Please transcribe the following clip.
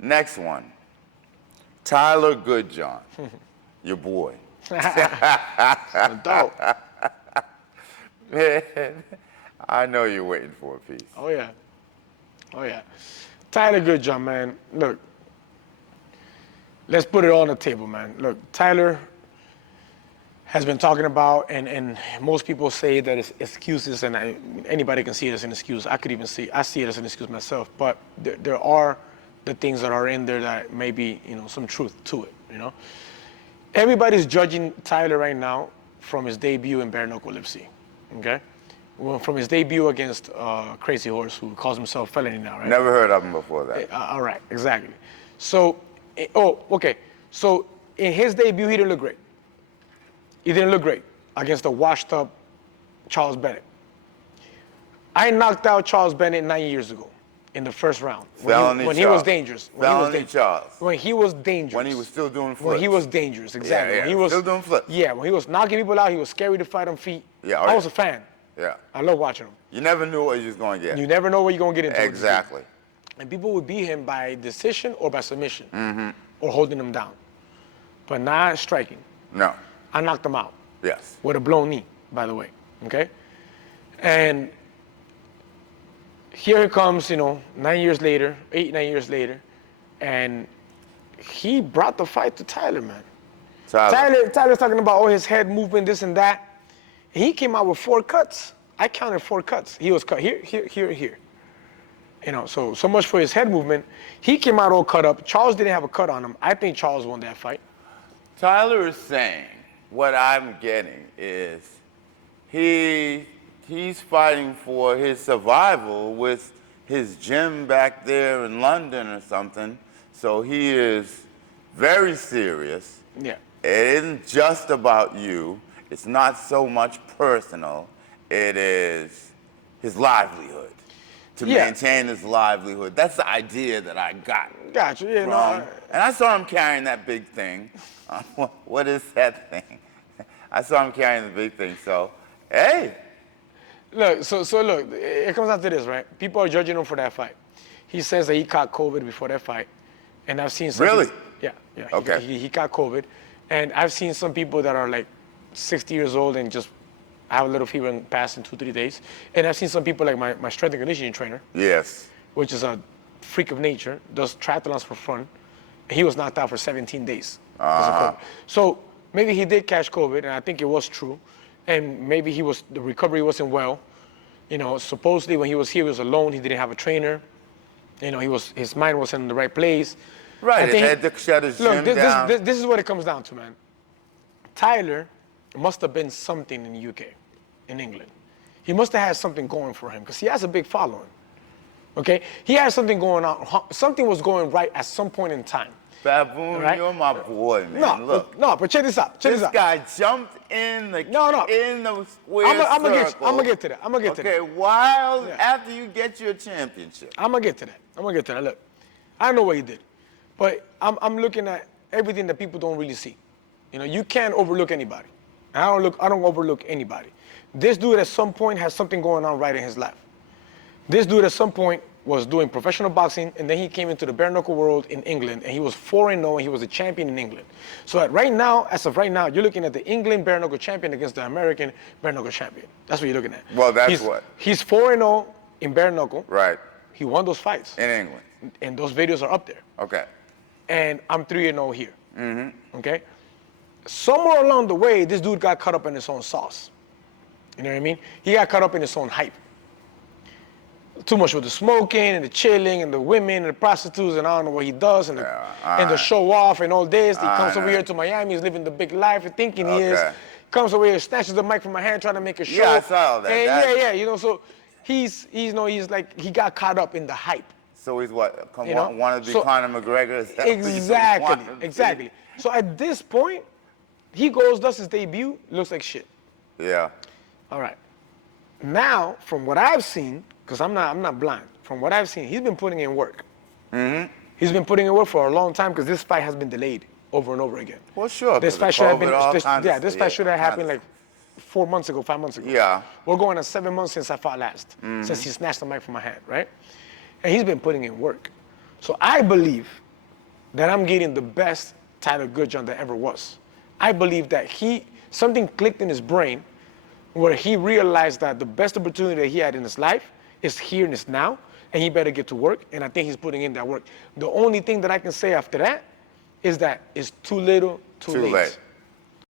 Next one. Tyler Goodjohn. Your boy. Adult. Man, I know you're waiting for a piece. Oh, yeah. Oh, yeah. Tyler Goodjohn, man. Look, let's put it all on the table, man. Look, Tyler has been talking about, and most people say that it's excuses, and anybody can see it as an excuse. I see it as an excuse myself, but there are the things that are in there that may be, some truth to it, Everybody's judging Tyler right now from his debut in bare knuckle FC, okay? Well, from his debut against Crazy Horse, who calls himself Felony now, right? Never heard of him before that. All right, exactly. So, okay. So in his debut, he didn't look great. He didn't look great against the washed-up Charles Bennett. I knocked out Charles Bennett 9 years ago in the first round when he was dangerous. Charles. When he was dangerous. When he was still doing flips. When he was dangerous, exactly. Yeah, When he was still doing flips. Yeah, when he was knocking people out, he was scary to fight on feet. Yeah, I was a fan. Yeah. I love watching him. You never knew what you was going to get. You never know what you're going to get into. Exactly. And people would beat him by decision or by submission. Mm-hmm. Or holding him down. But not striking. No. I knocked him out. Yes. With a blown knee, by the way. Okay? And here it comes, 9 years later, 8, 9 years later, and he brought the fight to Tyler, man. Tyler's talking about his head movement, this and that. He came out with 4 cuts. I counted 4 cuts. He was cut here, here, here, here. So much for his head movement. He came out all cut up. Charles didn't have a cut on him. I think Charles won that fight. Tyler is saying, what I'm getting is he's fighting for his survival with his gym back there in London or something. So he is very serious. Yeah. It isn't just about you. It's not so much personal. It is his livelihood. To maintain his livelihood. That's the idea that I got. Gotcha. Yeah, from, and I saw him carrying that big thing. What is that thing? I saw him carrying the big thing. So, hey. Look, so look, it comes down to this, right? People are judging him for that fight. He says that he caught COVID before that fight. And I've seen some Really? people, yeah. Okay. He caught COVID. And I've seen some people that are like 60 years old and just have a little fever and pass in 2-3 days. And I've seen some people like my strength and conditioning trainer. Yes. Which is a freak of nature, does triathlons for fun. And he was knocked out for 17 days. So maybe he did catch COVID, and I think it was true. And maybe the recovery wasn't well. Supposedly when he was here, he was alone. He didn't have a trainer. His mind wasn't in the right place. Right, he had to shut his gym down. This is what it comes down to, man. Tyler must have been something in the UK, in England. He must have had something going for him because he has a big following. Okay? He had something going on. Something was going right at some point in time. Baboon, right? You're my boy, man. But check this out. This guy jumped in the square circle. I'm gonna get to that. Okay, while after you get your championship. I'm gonna get to that. Look, I know what he did, but I'm looking at everything that people don't really see. You can't overlook anybody. I don't overlook anybody. This dude at some point has something going on right in his life. This dude at some point was doing professional boxing, and then he came into the bare knuckle world in England, and he was 4-0, and he was a champion in England. So as of right now, you're looking at the England bare knuckle champion against the American bare knuckle champion. That's what you're looking at. Well, He's 4-0 in bare knuckle. Right. He won those fights. In England. And those videos are up there. Okay. And I'm 3-0 here. Mm-hmm. Okay? Somewhere along the way, this dude got caught up in his own sauce. You know what I mean? He got caught up in his own hype. Too much with the smoking and the chilling and the women and the prostitutes and I don't know what he does and the show off and all this. He comes over here to Miami, he's living the big life and thinking he is. Comes over here, snatches the mic from my hand, trying to make a show. Yeah, I saw all that. And so he's like, he got caught up in the hype. So he's what? Want to be Conor McGregor? Exactly. So at this point, he does his debut, looks like shit. Yeah. All right. Now, from what I've seen, because I'm not blind, from what I've seen, he's been putting in work. Mm-hmm. He's been putting in work for a long time because this fight has been delayed over and over again. Well, sure. This fight should have happened like 4 months ago, 5 months ago. Yeah. We're going on 7 months since I fought last, since he snatched the mic from my hand, right? And he's been putting in work. So I believe that I'm getting the best Tyler Goodjohn that ever was. I believe that something clicked in his brain where he realized that the best opportunity that he had in his life is here and is now, and he better get to work, and I think he's putting in that work. The only thing that I can say after that is that it's too little, too late.